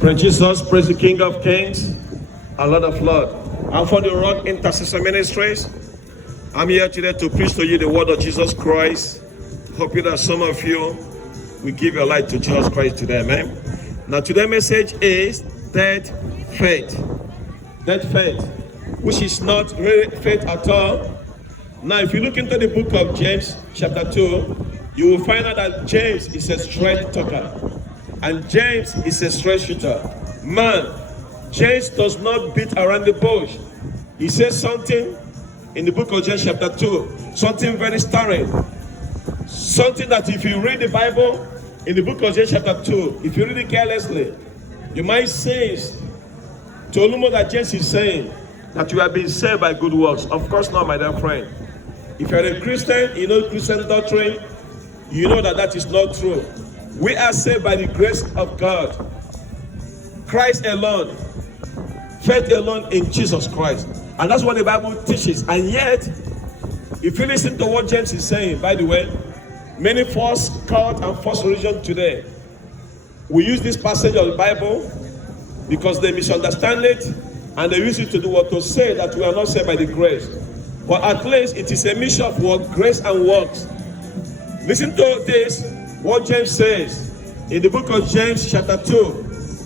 Praise Jesus, praise the King of Kings, and Lord of Lords. I'm from the Rock Intercessor Ministries. I'm here today to preach to you the word of Jesus Christ. Hoping that some of you will give your life to Jesus Christ today, amen. Now today's message is dead faith. Dead faith, which is not really faith at all. Now if you look into the book of James chapter 2, you will find out that James is a straight talker. And James is a straight shooter. Man, James does not beat around the bush. He says something in the book of James chapter 2, something very starring. Something that if you read the Bible in the book of James chapter 2, if you read it carelessly, you might say to Olumo that James is saying that you have been saved by good works. Of course not, my dear friend. If you're a Christian, you know Christian doctrine, you know that that is not true. We are saved by the grace of God. Christ alone. Faith alone in Jesus Christ. And that's what the Bible teaches. And yet, if you listen to what James is saying, by the way, many false cult and false religion today, we use this passage of the Bible because they misunderstand it and they use it to do what? To say that we are not saved by the grace. But at least it is a mixture of what? Grace and works. Listen to this, what James says in the book of James chapter 2,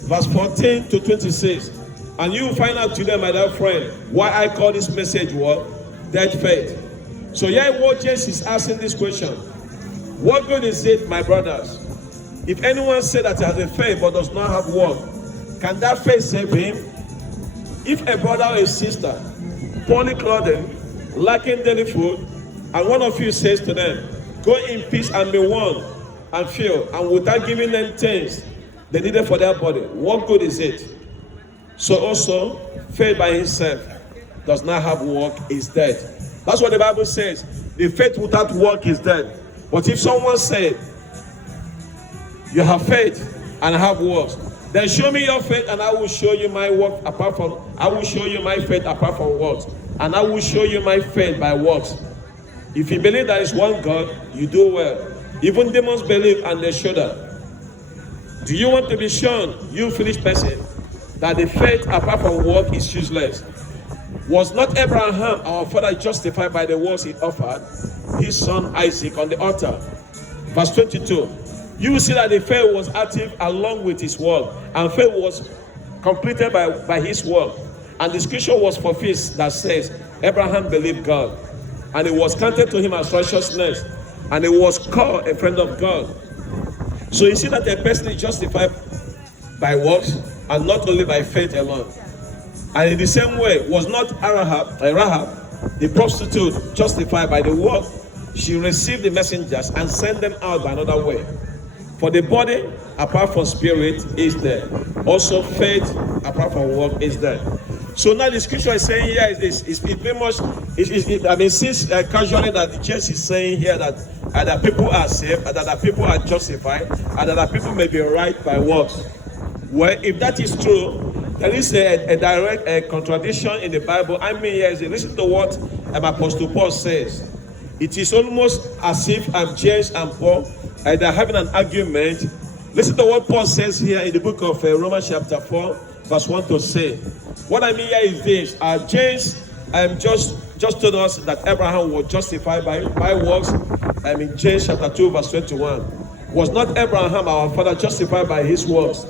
verse 14 to 26. And you will find out today, my dear friend, why I call this message what? Dead faith. So here what James is asking this question. What good is it, my brothers, if anyone says that he has a faith but does not have work? Can that faith save him? If a brother or a sister, poorly clothed, lacking daily food, and one of you says to them, go in peace and be warmed and filled, and without giving them things they needed for their body, what good is it? So also, faith by itself does not have work, is dead. That's what the Bible says. The faith without work is dead. But if someone said, you have faith and have works, then show me your faith and I will show you my work apart from, I will show you my faith apart from works. And I will show you my faith by works. If you believe there is one God, you do well. Even demons believe and they shudder. Do you want to be shown, you foolish person, that the faith apart from work is useless? Was not Abraham, our father, justified by the works he offered his son Isaac on the altar? Verse 22. You will see that the faith was active along with his work, and faith was completed by his work. And the scripture was fulfilled that says, Abraham believed God, and it was counted to him as righteousness, and he was called a friend of God. So you see that a person is justified by works, and not only by faith alone. And in the same way, was not Rahab, the prostitute, justified by the work? She received the messengers and sent them out by another way. For the body, apart from spirit, is dead. Also faith, apart from work, is dead. So now the scripture is saying here is this. It's pretty much, since casually that the church is saying here that people are saved, that people are justified, and that people may be right by works. Well, if that is true, there is a direct contradiction in the Bible. I mean, yes, listen to what Apostle Paul says. It is almost as if James and Paul they're having an argument. Listen to what Paul says here in the book of Romans chapter 4, verse 1 to say. What I mean here is this. James just told us that Abraham was justified by works. In James chapter 2, verse 21. Was not Abraham, our father, justified by his works?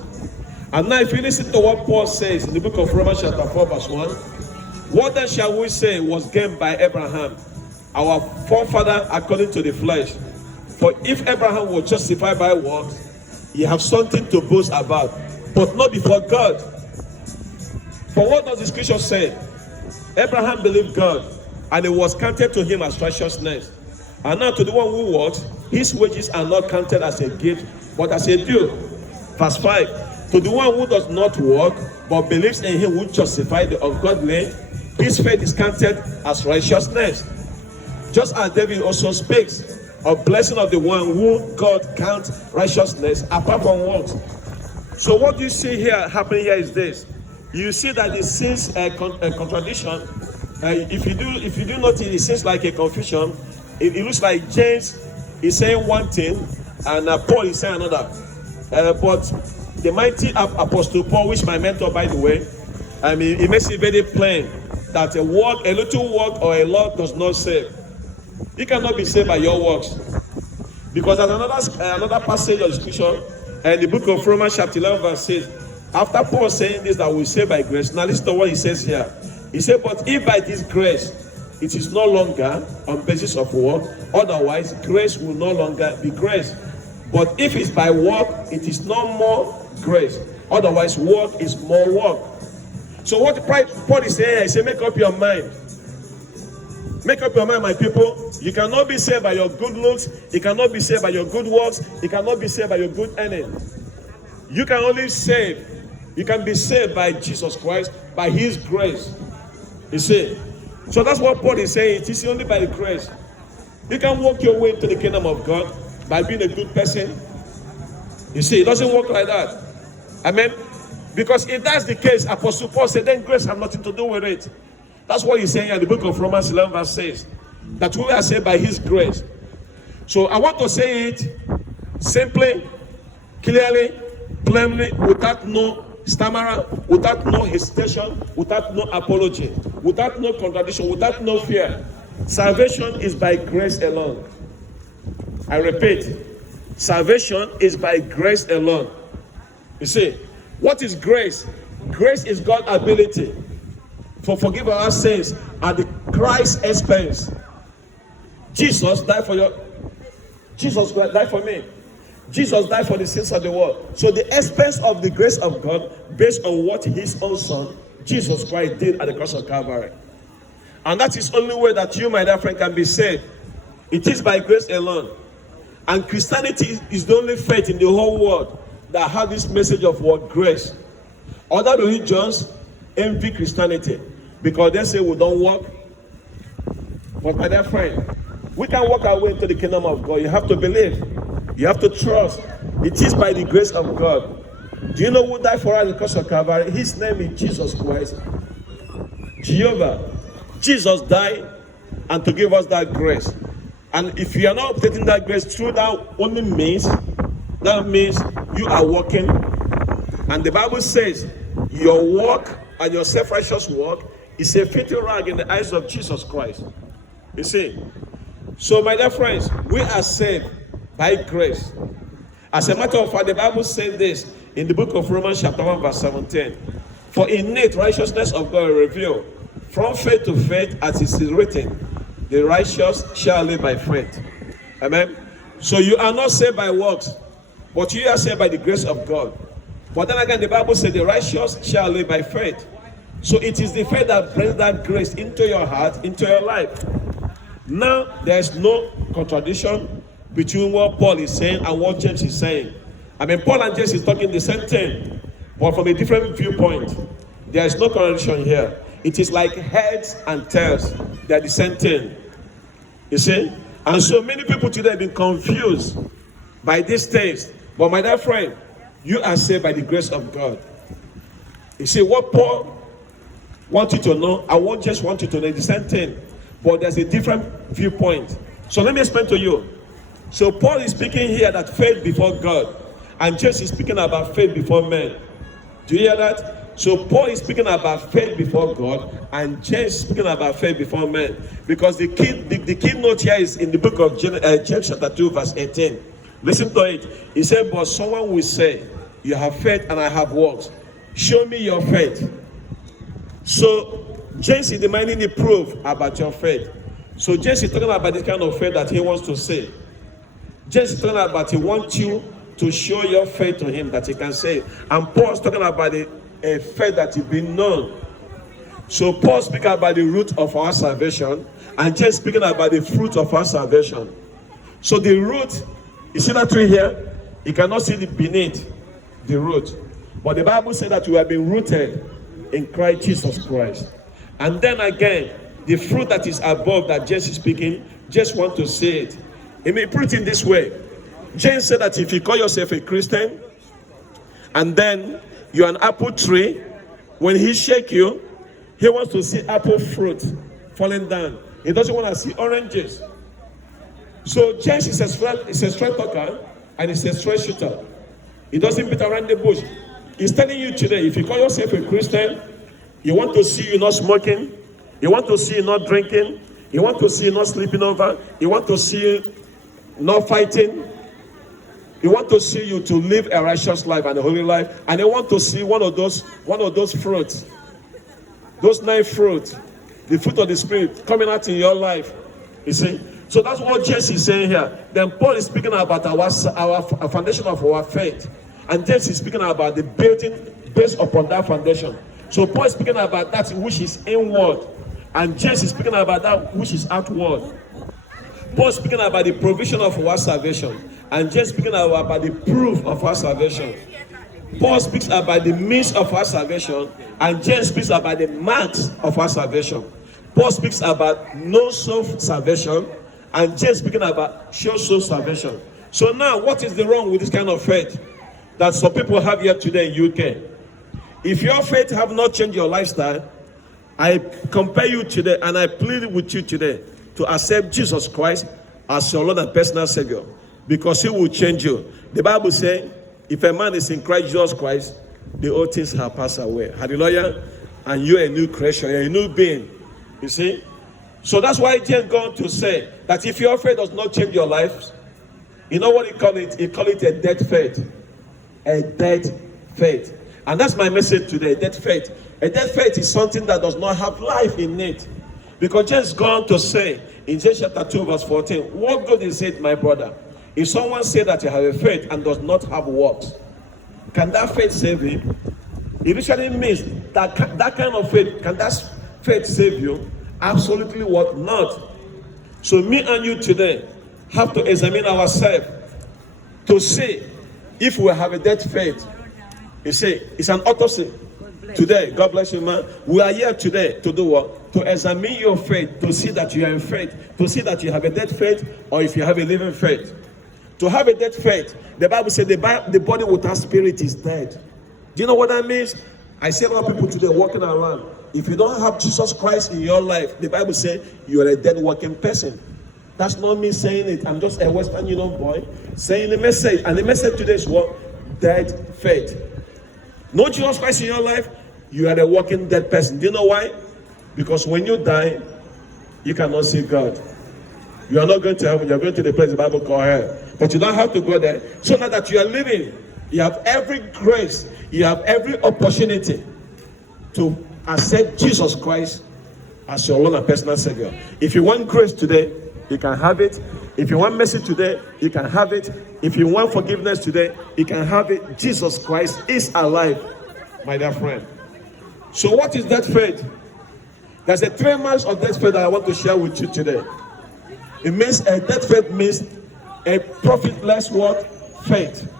And now if you listen to what Paul says in the book of Romans chapter 4, verse 1. What then shall we say was gained by Abraham, our forefather according to the flesh? For if Abraham was justified by works, he have something to boast about, but not before God. For what does the scripture say? Abraham believed God, and it was counted to him as righteousness. And now to the one who works, his wages are not counted as a gift, but as a due. Verse 5. To the one who does not work, but believes in him who justifies the ungodly, his faith is counted as righteousness. Just as David also speaks of blessing of the one who God counts righteousness apart from works. So what you see here happening here is this. You see that it seems a contradiction. If you do notice, it seems like a confusion. It looks like James is saying one thing and Paul is saying another. But the mighty Apostle Paul, which my mentor, by the way, he makes it very plain that a little work or a lot does not save. You cannot be saved by your works. Because there's another passage of scripture in the book of Romans chapter 11 verse 6. After Paul saying this, that we save by grace. Now listen to what he says here. He said, but if by this grace, it is no longer on basis of work, otherwise grace will no longer be grace. But if it's by work, it is no more grace. Otherwise work is more work. So what Paul is saying, he said, make up your mind. Make up your mind, my people. You cannot be saved by your good looks. You cannot be saved by your good works. You cannot be saved by your good earning. You can only save. You can be saved by Jesus Christ, by his grace. You see? So that's what Paul is saying. It is only by the grace. You can walk your way into the kingdom of God by being a good person. You see, it doesn't work like that. Amen? Because if that's the case, Apostle Paul said, then grace has nothing to do with it. That's what he's saying in the book of Romans 11 verse 6. That we are saved by his grace. So I want to say it simply, clearly, plainly, without no stammerer, without no hesitation, without no apology, without no contradiction, without no fear. Salvation is by grace alone. I repeat, salvation is by grace alone. You see, what is grace? Grace is God's ability for forgive our sins at the Christ's expense. Jesus died for Jesus died for me. Jesus died for the sins of the world. So the expense of the grace of God, based on what his own son, Jesus Christ, did at the cross of Calvary. And that is the only way that you, my dear friend, can be saved. It is by grace alone. And Christianity is the only faith in the whole world that has this message of what grace. Other religions envy Christianity because they say we don't work. But my dear friend, we can walk our way into the kingdom of God. You have to believe. You have to trust. It is by the grace of God. Do you know who died for us at the cross of Calvary? His name is Jesus Christ. Jehovah. Jesus died and to give us that grace. And if you are not obtaining that grace through that only means, that means you are walking. And the Bible says your work and your self-righteous work is a filthy rag in the eyes of Jesus Christ. You see? So my dear friends, we are saved by grace. As a matter of fact, the Bible says this in the book of Romans chapter 1 verse 17. For innate righteousness of God is revealed from faith to faith, as it is written, the righteous shall live by faith. Amen. So you are not saved by works, but you are saved by the grace of God. But then again, the Bible says the righteous shall live by faith. So it is the faith that brings that grace into your heart, into your life. Now, there is no contradiction between what Paul is saying and what James is saying. I mean, Paul and James is talking the same thing, but from a different viewpoint. There is no contradiction here. It is like heads and tails. They are the same thing. You see? And so many people today have been confused by these things. But my dear friend, you are saved by the grace of God. You see, what Paul wants you to know, I won't just want you to know the same thing. But there's a different viewpoint. So let me explain to you. So Paul is speaking here that faith before God. And James is speaking about faith before men. Do you hear that? So Paul is speaking about faith before God, and James is speaking about faith before men. Because the key note here is in the book of James chapter 2 verse 18. Listen to it. He said, but someone will say, you have faith and I have works. Show me your faith. So James is demanding the proof about your faith. So James is talking about the kind of faith that he wants to say. James is talking about he wants you to show your faith to him that he can say. And Paul is talking about a faith that is being known. So Paul speaking about the root of our salvation, and James speaking about the fruit of our salvation. So the root, you see that tree here? You cannot see the beneath the root. But the Bible said that we have been rooted in Christ Jesus Christ. And then again, the fruit that is above that James is speaking, just want to say it. He may put it in this way. James said that if you call yourself a Christian, and then you're an apple tree, when he shake you, he wants to see apple fruit falling down. He doesn't want to see oranges. So James is a straight talker and he's a straight shooter. He doesn't beat around the bush. He's telling you today, if you call yourself a Christian, you want to see you not smoking, you want to see you not drinking, you want to see you not sleeping over, you want to see you not fighting, you want to see you to live a righteous life and a holy life, and you want to see one of those fruits, those 9 fruits, the fruit of the Spirit coming out in your life. You see? So that's what James is saying here. Then Paul is speaking about our foundation of our faith. And James is speaking about the building based upon that foundation. So Paul is speaking about that which is inward. And James is speaking about that which is outward. Paul is speaking about the provision of our salvation. And James is speaking about the proof of our salvation. Paul speaks about the means of our salvation. And James speaks about the marks of our salvation. Paul speaks about no-soul salvation. And James speaking about sure-soul salvation. So now, what is the wrong with this kind of faith that some people have here today in UK? If your faith have not changed your lifestyle, I compare you today and I plead with you today to accept Jesus Christ as your Lord and personal Savior, because He will change you. The Bible says, if a man is in Christ Jesus Christ, the old things have passed away. Hallelujah. And you're a new creation, you're a new being. You see? So that's why James going to say that if your faith does not change your life, you know what he call it? He call it a dead faith. A dead faith. And that's my message today, dead faith. A dead faith is something that does not have life in it. Because James going to say in James chapter 2 verse 14, what good is it, my brother, if someone say that you have a faith and does not have works? Can that faith save him? It usually means that kind of faith, can that faith save you? Absolutely what not. So me and you today have to examine ourselves to see if we have a dead faith. You see, it's an autopsy today. God bless you, man. We are here today to do what? To examine your faith, to see that you are in faith, to see that you have a dead faith or if you have a living faith. To have a dead faith, the Bible says the body without spirit is dead. Do you know what that means? I see a lot of people today walking around. If you don't have Jesus Christ in your life, the Bible says you are a dead walking person. That's not me saying it. I'm just a Western boy saying the message. And the message today is what? Dead faith. No Jesus Christ in your life, you are a walking dead person. Do you know why? Because when you die, you cannot see God. You are not going to heaven. You are going to the place the Bible calls hell. But you don't have to go there. So now that you are living, you have every grace, you have every opportunity to accept Jesus Christ as your Lord and personal Savior. If you want grace today, you can have it. If you want mercy today, you can have it. If you want forgiveness today, you can have it. Jesus Christ is alive, my dear friend. So what is that faith? There's a 3 marks of that faith that I want to share with you today. It means that faith means a profitless what? Faith.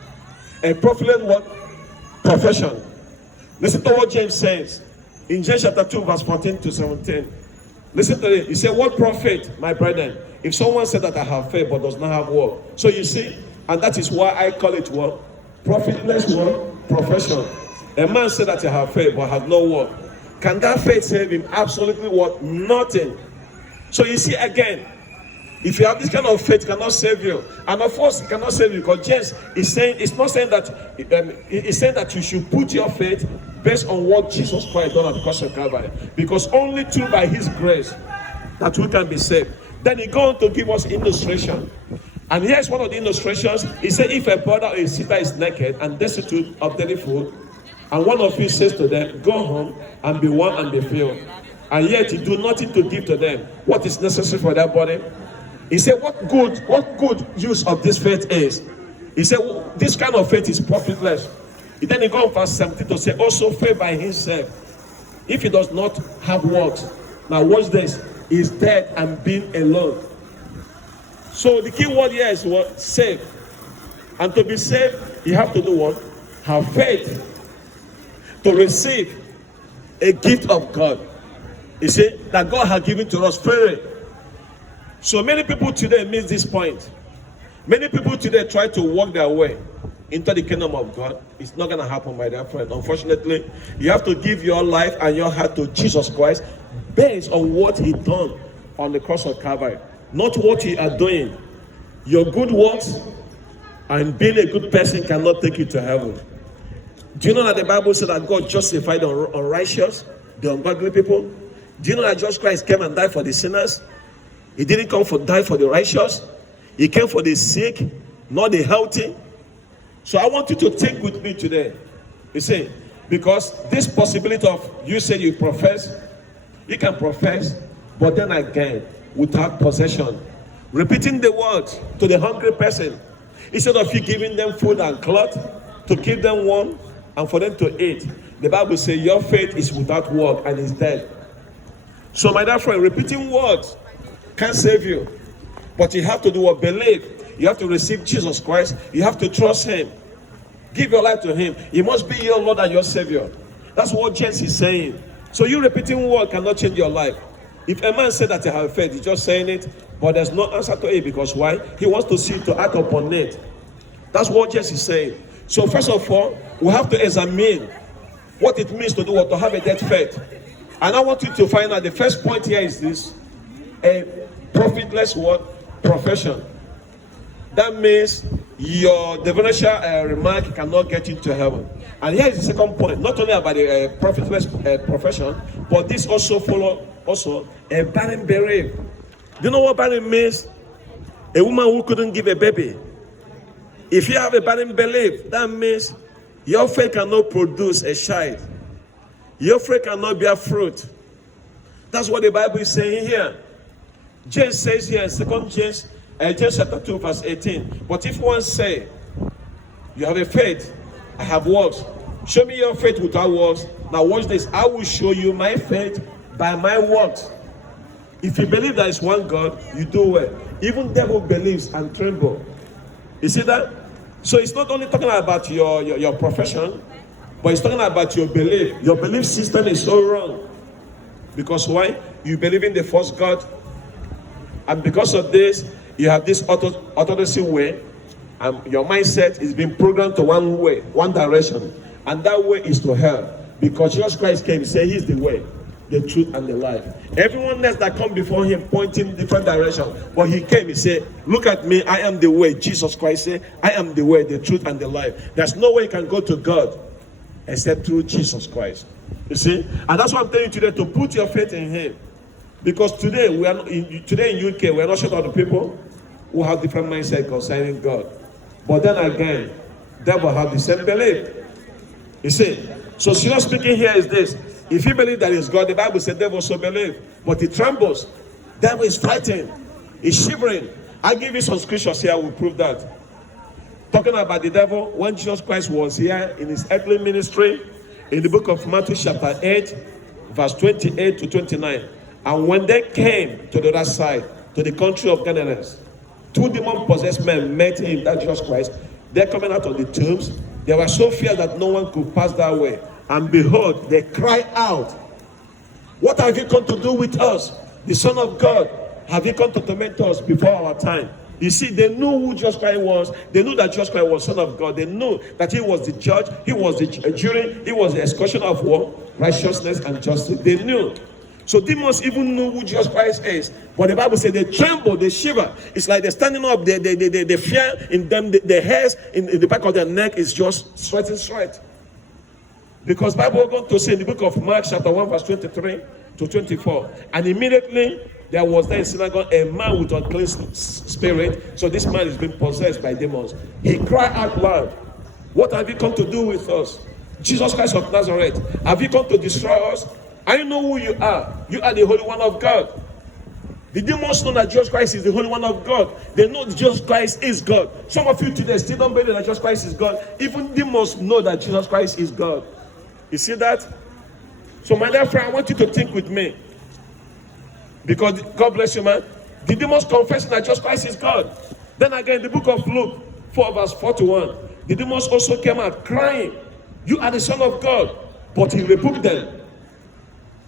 A profitless what? Profession. Listen to what James says in James chapter 2 verse 14 to 17. Listen to it. He said, what profit, my brethren, if someone said that I have faith but does not have work? So you see, and that is why I call it what? Profitless what? Profession. A man said that he have faith but has no work. Can that faith save him? Absolutely what? Nothing. So you see again, if you have this kind of faith, it cannot save you. And of course, it cannot save you because James is saying, it's not saying that, it's saying that you should put your faith based on what Jesus Christ done at the cross of Calvary. Because only through by His grace that we can be saved. Then He goes on to give us illustration. And here's one of the illustrations. He said, if a brother or a sister is naked and destitute of daily food, and one of you says to them, go home and be warm and be filled, and yet you do nothing to give to them what is necessary for their body. He said, what good use of this faith is? He said, well, this kind of faith is profitless. Then he goes on verse 17 to say, also faith by himself, if he does not have works. Now watch this, he is dead and being alone. So the key word here is what? Saved. And to be saved, you have to do what? Have faith to receive a gift of God. You see, that God has given to us freely. So many people today miss this point. Many people today try to walk their way into the kingdom of God. It's not going to happen, my dear friend. Unfortunately, you have to give your life and your heart to Jesus Christ based on what He done on the cross of Calvary. Not what you are doing. Your good works And being a good person cannot take you to heaven. Do you know that the Bible said that God justified the unrighteous, the ungodly people? Do you know that Jesus Christ came and died for the sinners? He didn't come for die for the righteous. He came for the sick, not the healthy. So I want you to think with me today. You see, because this possibility of you said you profess, you can profess, but then again, without possession. Repeating the word to the hungry person, instead of you giving them food and cloth to keep them warm and for them to eat. The Bible says your faith is without work and is dead. So my dear friend, repeating words can't save you. But you have to do what? Believe. You have to receive Jesus Christ. You have to trust him. Give your life to him. He must be your Lord and your Savior. That's what James is saying. So you repeating word cannot change your life. If a man said that he has faith, he's just saying it, but there's no answer to it. Because why? He wants to see to act upon it. That's what James is saying. So first of all, we have to examine what it means to do what? To have a dead faith. And I want you to find out the first point here is this: a profitless what? Profession. That means your divination remark cannot get you to heaven. And here is the second point: not only about the profitless profession, but this also follow also a barren bereaved. Do you know what barren means? A woman who couldn't give a baby. If you have a barren belief, that means your faith cannot produce a child. Your faith cannot bear fruit. That's what the Bible is saying here. James says here in 2 James, James chapter 2 verse 18. But if one say, you have a faith, I have works. Show me your faith without works. Now watch this. I will show you my faith by my works. If you believe there is one God, you do well. Even devil believes and tremble. You see that? So it's not only talking about your profession, but it's talking about your belief. Your belief system is so wrong. Because why? You believe in the first God. And because of this, you have this orthodox way. And your mindset is being programmed to one way, one direction. And that way is to hell. Because Jesus Christ came and said he's the way, the truth, and the life. Everyone else that come before him pointing different direction. But he came, he said, look at me, I am the way. Jesus Christ said, I am the way, the truth, and the life. There's no way you can go to God except through Jesus Christ. You see? And that's why I'm telling you today, to put your faith in him. Because today, today in UK, we are not short of the people who have different mindset concerning God. But then again, devil have the same belief. You see? So serious speaking here is this: if you believe that is God, the Bible said devil also believe, but he trembles. Devil is frightened. He's shivering. I give you some scriptures here will prove that. Talking about the devil, when Jesus Christ was here in his earthly ministry, in the book of Matthew chapter 8, verse 28 to 29. And when they came to the other side, to the country of Galilee, two demon-possessed men met him, that Jesus Christ. They're coming out of the tombs. They were so fierce that no one could pass that way. And behold, they cried out, what have you come to do with us, the Son of God? Have you come to torment us before our time? You see, they knew who Jesus Christ was. They knew that Jesus Christ was Son of God. They knew that he was the judge, he was the jury, he was the executioner of war, righteousness, and justice. They knew. So demons even knew who Jesus Christ is. But the Bible said they tremble, they shiver. It's like they're standing up, they fear in them, the hairs in the back of their neck is just sweat. Because Bible is going to say in the book of Mark chapter 1 verse 23 to 24. And immediately there was there in synagogue a man with unclean spirit. So this man is being possessed by demons. He cried out loud, what have you come to do with us? Jesus Christ of Nazareth, have you come to destroy us? I know who you are. You are the Holy One of God. The demons know that Jesus Christ is the Holy One of God. They know that Jesus Christ is God. Some of you today still don't believe that Jesus Christ is God. Even demons know that Jesus Christ is God. You see that? So my dear friend, I want you to think with me. Because God bless you, man. The demons confessing that Jesus Christ is God. Then again, the book of Luke 4 verse 41. The demons also came out crying, you are the Son of God. But he rebuked them.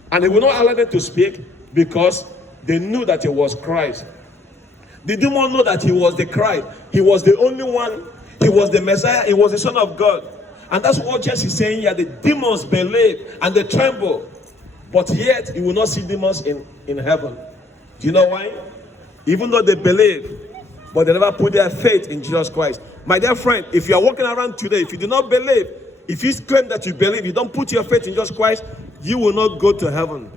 And he will not allow them to speak because they knew that he was Christ. The demon knew that he was the Christ. He was the only one. He was the Messiah. He was the Son of God. And that's what Jesus is saying here. The demons believe and they tremble. But yet, you will not see demons in heaven. Do you know why? Even though they believe, but they never put their faith in Jesus Christ. My dear friend, if you are walking around today, if you do not believe, if you claim that you believe, you don't put your faith in Jesus Christ, you will not go to heaven.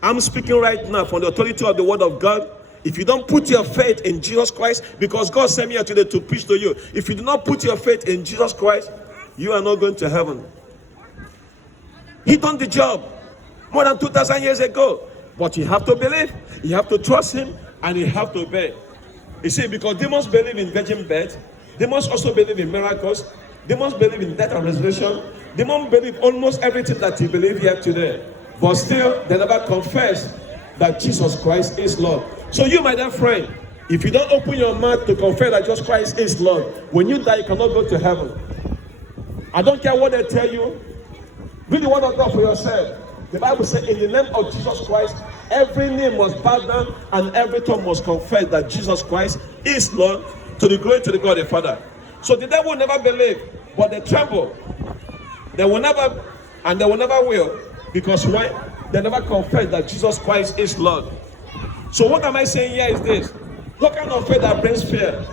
I'm speaking right now from the authority of the word of God. If you don't put your faith in Jesus Christ, because God sent me here today to preach to you, if you do not put your faith in Jesus Christ, you are not going to heaven. He done the job more than 2,000 years ago. But you have to believe, you have to trust him, and you have to obey. You see, because demons believe in virgin birth, demons also believe in miracles, demons believe in death and resurrection, demons believe almost everything that you believe here today. But still, they never confess that Jesus Christ is Lord. So you, my dear friend, if you don't open your mouth to confess that Jesus Christ is Lord, when you die, you cannot go to heaven. I don't care what they tell you. Read the word of God for yourself. The Bible says, in the name of Jesus Christ, every knee must bow down and every tongue must confess that Jesus Christ is Lord, to the glory to the God the Father. So the devil will never believe, but they tremble. They will never, and they will never will, because why? They never confess that Jesus Christ is Lord. So what am I saying here is this: what kind of faith that brings fear?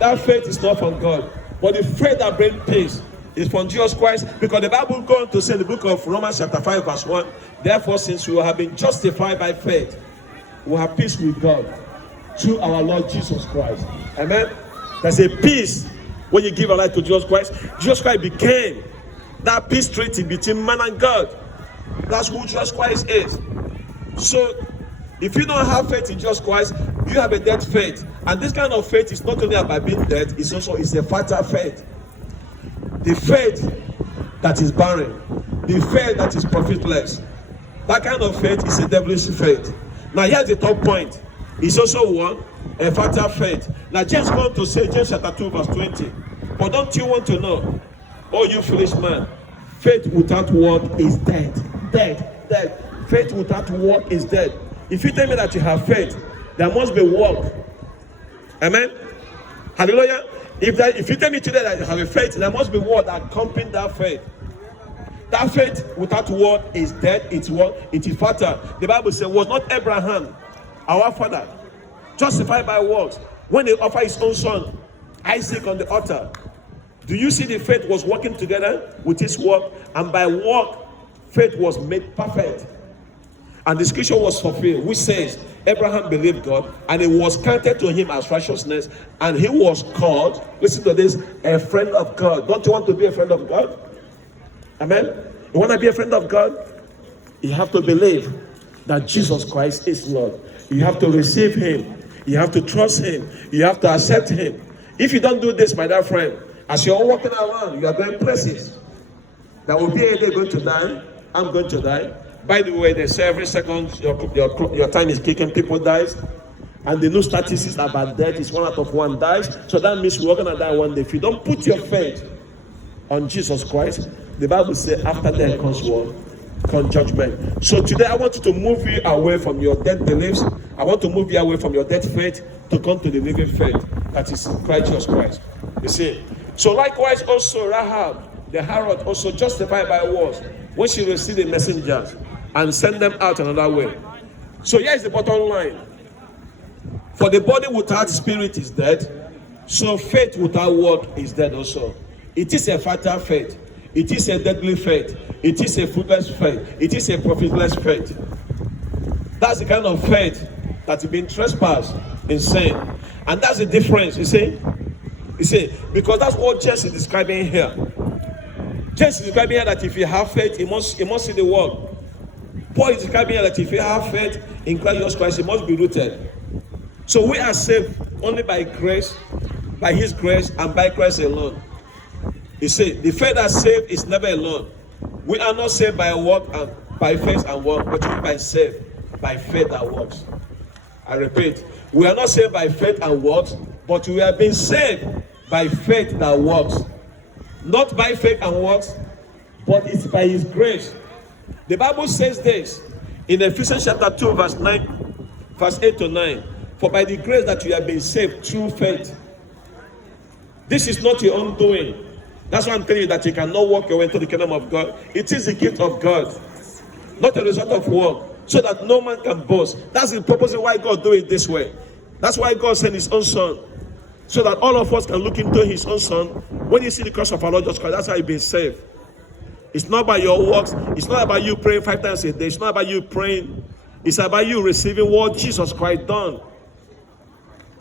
That faith is not from God, but the faith that brings peace is from Jesus Christ, because the Bible goes on to say in the book of Romans chapter 5 verse 1, therefore since we have been justified by faith, we have peace with God through our Lord Jesus Christ. Amen. There's a peace when you give a life to Jesus Christ. Jesus Christ became that peace treaty between man and God. That's who Jesus Christ is. So if you don't have faith in Jesus Christ, you have a dead faith. And this kind of faith is not only about being dead, it's a fatal faith. The faith that is barren, the faith that is profitless, that kind of faith is a devilish faith. Now here's the top point. It's also one, a fatal faith. Now James goes on to say, James chapter 2 verse 20, but don't you want to know, oh you foolish man, faith without work is dead. Dead. Faith without work is dead. If you tell me that you have faith, there must be work. Amen? Hallelujah. If you tell me today that you have a faith, there must be word that accompany that faith. That faith without word is dead. It's what? It is fatal. The Bible says, was not Abraham, our father, justified by works when he offered his own son, Isaac, on the altar? Do you see the faith was working together with his work? And by work, faith was made perfect. And the scripture was fulfilled, which says, Abraham believed God, and it was counted to him as righteousness, and he was called, listen to this, a friend of God. Don't you want to be a friend of God? Amen? You want to be a friend of God? You have to believe that Jesus Christ is Lord. You have to receive him. You have to trust him. You have to accept him. If you don't do this, my dear friend, as you're walking around, you are going places. There will be a day going to die. I'm going to die. By the way, they say every second your time is kicking, people dies. And the new statistics about death is 1 out of 1 dies. So that means we're going to die one day. If you don't put your faith on Jesus Christ, the Bible says after death comes what? Comes judgment. So today I want you to move you away from your dead beliefs. I want to move you away from your dead faith to come to the living faith that is Christ Jesus Christ. You see? So likewise also Rahab, the harlot, also justified by works when she received the messengers and sent them out another way. So here is the bottom line. For the body without spirit is dead, so faith without work is dead also. It is a fatal faith. It is a deadly faith. It is a fruitless faith. It is a profitless faith. That's the kind of faith that has been trespassed in sin. And that's the difference, you see? You see, because that's what James is describing here. James is describing here that if you have faith, you must see the work. Paul is describing here that if you have faith in Christ Jesus Christ, it must be rooted. So we are saved only by grace, by his grace, and by Christ alone. You see, the faith that saved is never alone. We are not saved by work and by faith and work, but we are saved by faith that works. I repeat, we are not saved by faith and works, but we have been saved by faith that works. Not by faith and works, but it's by his grace. The Bible says this in Ephesians chapter 2 verse 9, verse 8 to 9. For by the grace that you have been saved through faith. This is not your own doing. That's why I'm telling you that you cannot walk your way into the kingdom of God. It is the gift of God, not a result of work, so that no man can boast. That's the purpose of why God do it this way. That's why God sent his own son, so that all of us can look into his own son. When you see the cross of our Lord Jesus Christ, that's how you've been saved. It's not by your works. It's not about you praying 5 times a day. It's not about you praying. It's about you receiving what Jesus Christ done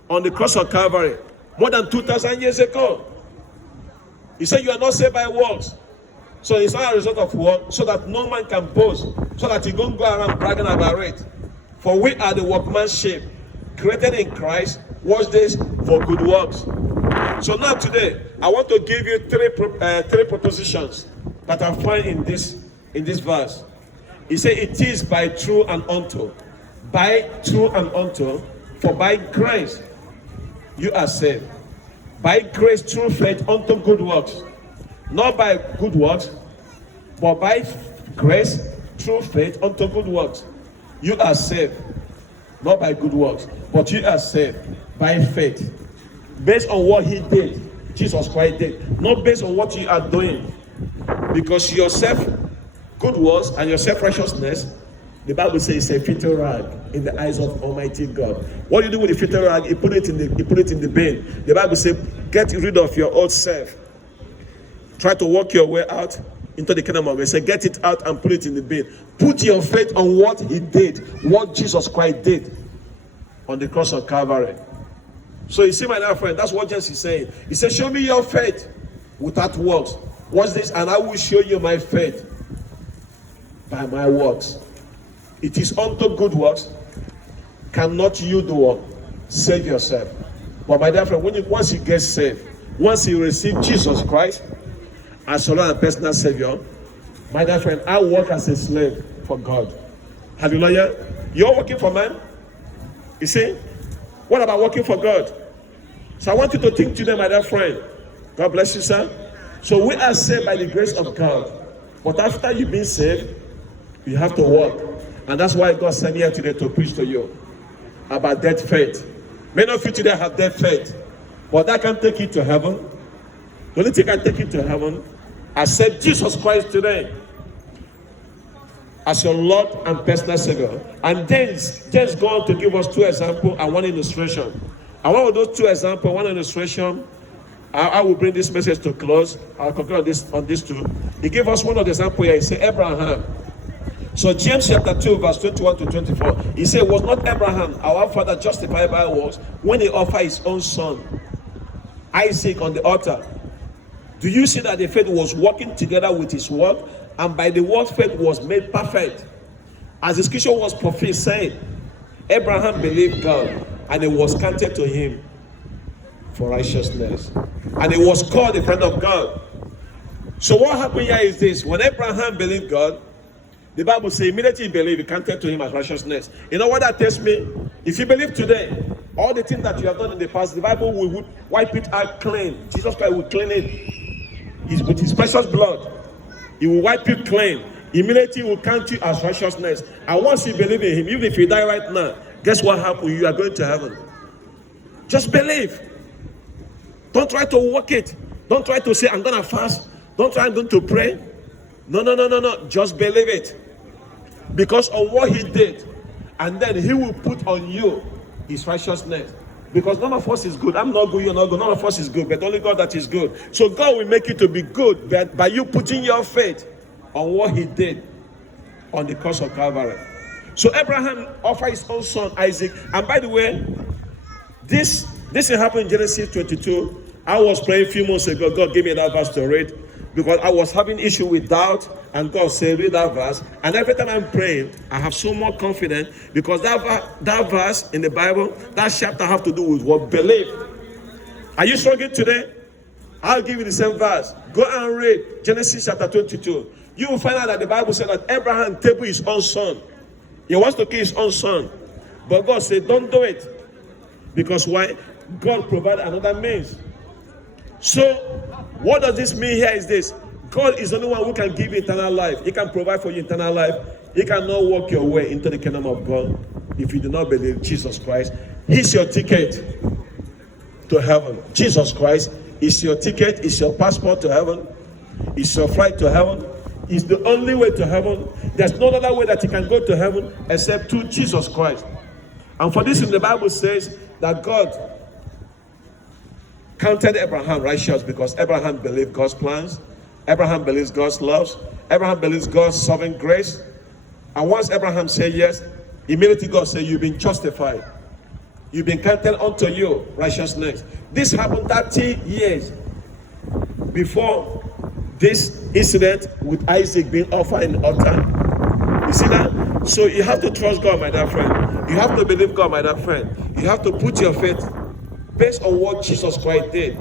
on the cross of Calvary more than 2,000 years ago. He said you are not saved by works. So it's not a result of work, so that no man can boast, so that you don't go around bragging about it. For we are the workmanship, created in Christ, watch this, for good works. So now today, I want to give you three propositions that I find in this verse. He said, it is by true and unto. By true and unto, for by grace you are saved. By grace through faith unto good works. Not by good works, but by grace through faith unto good works. You are saved. Not by good works, but you are saved by faith. Based on what he did, Jesus Christ did. Not based on what you are doing. Because yourself, good works and your self-righteousness, the Bible says it's a filthy rag in the eyes of Almighty God. What do you do with the filthy rag? You put it in the bin. The Bible says, get rid of your old self. Try to work your way out into the kingdom of God. Say, get it out and put it in the bin. Put your faith on what he did, what Jesus Christ did on the cross of Calvary. So you see, my dear friend, that's what Jesus is saying. He said, show me your faith without works. Watch this, and I will show you my faith by my works. It is unto good works. Cannot you do what? Save yourself. But my dear friend, once you get saved, once you receive Jesus Christ as your Lord and personal Savior, my dear friend, I work as a slave for God. Hallelujah. You're working for man. You see? What about working for God? So I want you to think today, my dear friend. God bless you, sir. So we are saved by the grace of God. But after you've been saved, you have to work. And that's why God sent me here today to preach to you about dead faith. Many of you today have dead faith. But that can take you to heaven. The only thing can take you to heaven, accept Jesus Christ today as your Lord and personal Savior. And then just go on to give us 2 examples and 1 illustration. And one of those 2 examples, 1 illustration, I will bring this message to close. I'll conclude on this too. He gave us one of the examples here. He said, Abraham. So James chapter 2, verse 21 to 24. He said, was not Abraham, our father, justified by works when he offered his own son, Isaac, on the altar? Do you see that the faith was working together with his work? And by the word faith was made perfect. As the scripture was prophesied, Abraham believed God, and it was counted to him for righteousness. And he was called a friend of God. So what happened here is this. When Abraham believed God, the Bible says immediately he believed, it counted to him as righteousness. You know what that tells me? If you believe today, all the things that you have done in the past, the Bible will wipe it out clean. Jesus Christ will clean it with his precious blood. He will wipe you clean. Immediately he will count you as righteousness. And once you believe in him, even if you die right now, guess what happens? You are going to heaven. Just believe. Don't try to work it. Don't try to say, I'm going to fast. Don't try to pray. No. Just believe it. Because of what he did. And then he will put on you his righteousness. Because none of us is good. I'm not good, you're not good. None of us is good, but only God that is good. So God will make you to be good by you putting your faith on what he did on the cross of Calvary. So Abraham offered his own son Isaac. And by the way, this happened in Genesis 22. I was praying a few months ago. God gave me that verse to read because I was having issue with doubt, and God said, read that verse. And every time I'm praying, I have so more confidence because that verse in the Bible, that chapter have to do with what? Belief. Are you struggling today? I'll give you the same verse. Go and read Genesis chapter 22. You will find out that the Bible said that Abraham tabled his own son. He wants to kill his own son. But God said, don't do it. Because why? God provided another means. So, what does this mean here is this. God is the only one who can give you eternal life. He can provide for you eternal life. He cannot walk your way into the kingdom of God if you do not believe Jesus Christ. He's your ticket to heaven. Jesus Christ is your ticket, is your passport to heaven, is your flight to heaven. He's the only way to heaven. There's no other way that you can go to heaven except through Jesus Christ. And for this, the Bible says, that God counted Abraham righteous because Abraham believed God's plans. Abraham believes God's loves. Abraham believes God's sovereign grace. And once Abraham said yes, immediately God said, you've been justified. You've been counted unto you righteousness. This happened 30 years before this incident with Isaac being offered in the altar. You see that? So you have to trust God, my dear friend. You have to believe God, my dear friend. You have to put your faith based on what Jesus Christ did.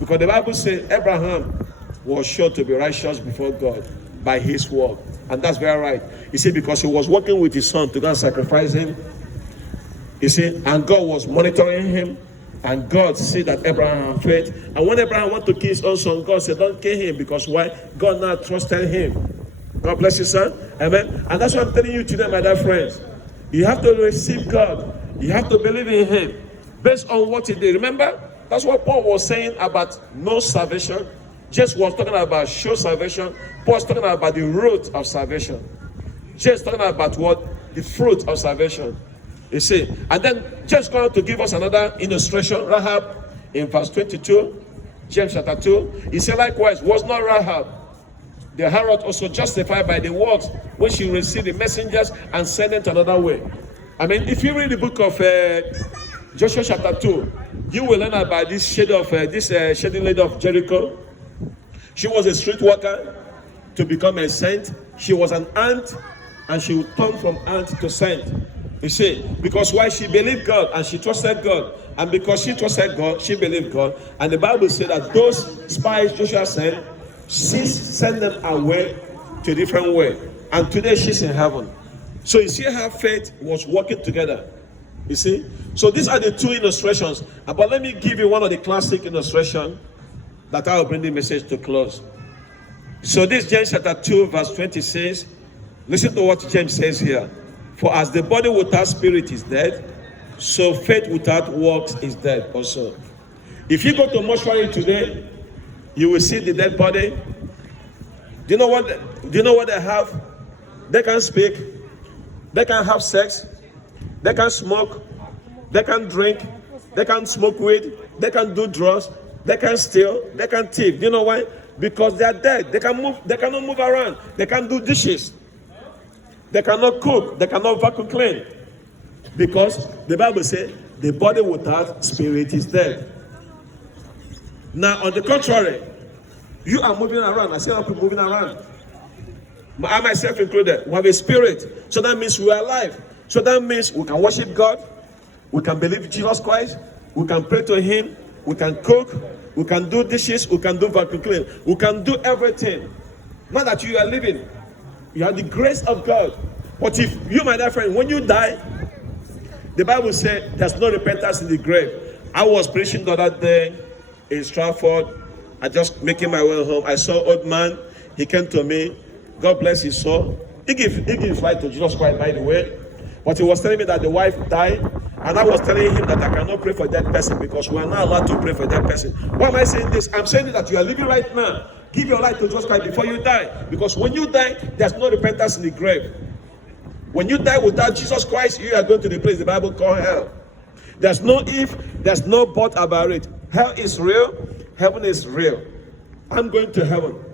Because the Bible says Abraham was sure to be righteous before God by his work. And that's very right. You see, because he was working with his son to go and sacrifice him. You see, and God was monitoring him. And God said that Abraham had faith. And when Abraham wanted to kill his own son, God said, don't kill him. Because why? God now trusted him. God bless you, son. Amen. And that's what I'm telling you today, my dear friends. You have to receive God. You have to believe in him based on what he did. Remember, that's what Paul was saying about no salvation. Jesus was talking about sure salvation. Paul was talking about the root of salvation. Jesus talking about what? The fruit of salvation. You see. And then Jesus going to give us another illustration. Rahab in verse 22. James chapter 2. He said, likewise, was not Rahab the harlot also justified by the works when she received the messengers and sent them to another way? I mean, if you read the book of Joshua chapter 2, you will learn about this shady lady of Jericho. She was a street worker to become a saint. She was an ant, and she would turn from ant to saint. You see, because why? She believed God and she trusted God. And because she trusted God, she believed God. And the Bible said that those spies Joshua sent, she sent them away to a different way. And today she's in heaven. So you see her faith was working together. You see? So these are the two illustrations. But let me give you one of the classic illustrations that I will bring the message to close. So this James chapter 2 verse 20 says, listen to what James says here. For as the body without spirit is dead, so faith without works is dead also. If you go to mortuary today, you will see the dead body. Do you know what they have? They can speak. They can have sex. They can smoke. They can drink. They can smoke weed. They can do drugs. They can steal. They can thief. Do you know why? Because they are dead. They can move. They cannot move around. They can't do dishes. They cannot cook. They cannot vacuum clean. Because the Bible says the body without spirit is dead. Now, on the contrary, you are moving around. I see other people moving around. I myself included. We have a spirit. So that means we are alive. So that means we can worship God. We can believe in Jesus Christ. We can pray to him. We can cook. We can do dishes. We can do vacuum clean. We can do everything. Not that you are living. You have the grace of God. But if you, my dear friend, when you die, the Bible said there's no repentance in the grave. I was preaching the other day in Stratford. I just making my way home. I saw an old man. He came to me. God bless his soul. He gave his life to Jesus Christ, by the way. But he was telling me that the wife died. And I was telling him that I cannot pray for that person because we are not allowed to pray for that person. Why am I saying this? I'm saying that you are living right now. Give your life to Jesus Christ before you die. Because when you die, there's no repentance in the grave. When you die without Jesus Christ, you are going to the place the Bible calls hell. There's no if, there's no but about it. Hell is real. Heaven is real. I'm going to heaven.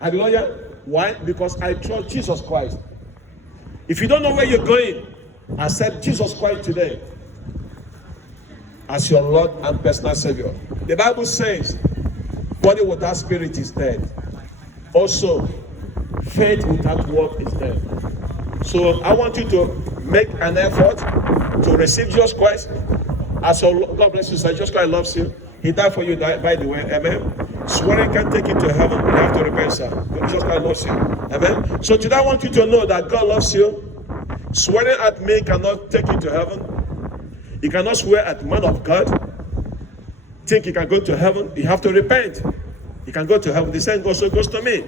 Hallelujah. Why? Because I trust Jesus Christ. If you don't know where you're going, accept Jesus Christ today as your Lord and personal Savior. The Bible says, body without spirit is dead. Also, faith without work is dead. So I want you to make an effort to receive Jesus Christ as your Lord. God bless you, sir. Jesus Christ loves you. He died for you, by the way. Amen. Swearing can take you to heaven. You have to repent, sir. Jesus Christ loves you. Amen. So today I want you to know that God loves you. Swearing at me cannot take you to heaven. You cannot swear at man of God. Think you can go to heaven. You have to repent. You can go to heaven. The same also goes to me.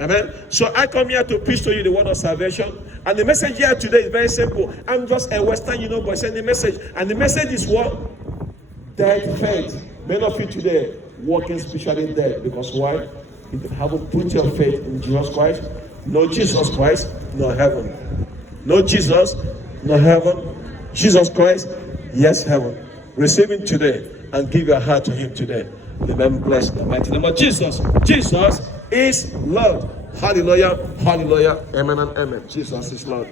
Amen. So I come here to preach to you the word of salvation. And the message here today is very simple. I'm just a Western, boy, saying the message. And the message is what? Dead faith. Many of you today walking spiritually dead. Because why? You haven't put your faith in Jesus Christ. No Jesus Christ, no heaven. No Jesus, no heaven. Jesus Christ, yes, heaven. Receive him today and give your heart to him today. Remain blessed in the mighty name of Jesus. Jesus is Lord. Hallelujah, hallelujah, amen and amen. Jesus is Lord.